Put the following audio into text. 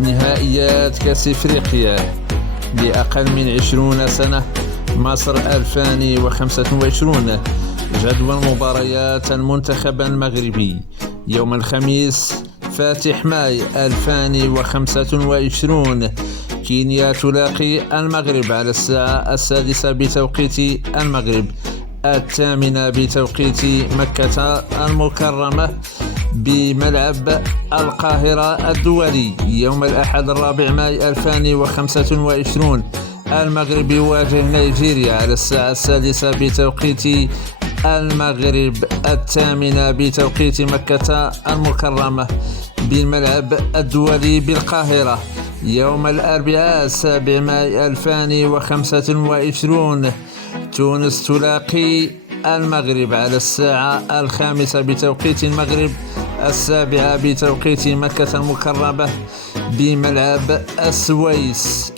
نهائيات كأس إفريقيا بأقل من 20 سنة، مصر 2025. جدول مباريات المنتخب المغربي يوم الخميس فاتح ماي 2025. كينيا تلاقي المغرب على الساعة 6 بتوقيت المغرب، 8 بتوقيت مكة المكرمة بملعب القاهرة الدولي. يوم الأحد 4 ماي 2025 المغرب يواجه نيجيريا على الساعة 6 بتوقيت المغرب، 8 بتوقيت مكة المكرمة بالملعب الدولي بالقاهرة. يوم الأربعاء 7 ماي 2025 تونس تلاقي المغرب على الساعة 5 بتوقيت المغرب، 7 بتوقيت مكة المكرمة بملعب السويس.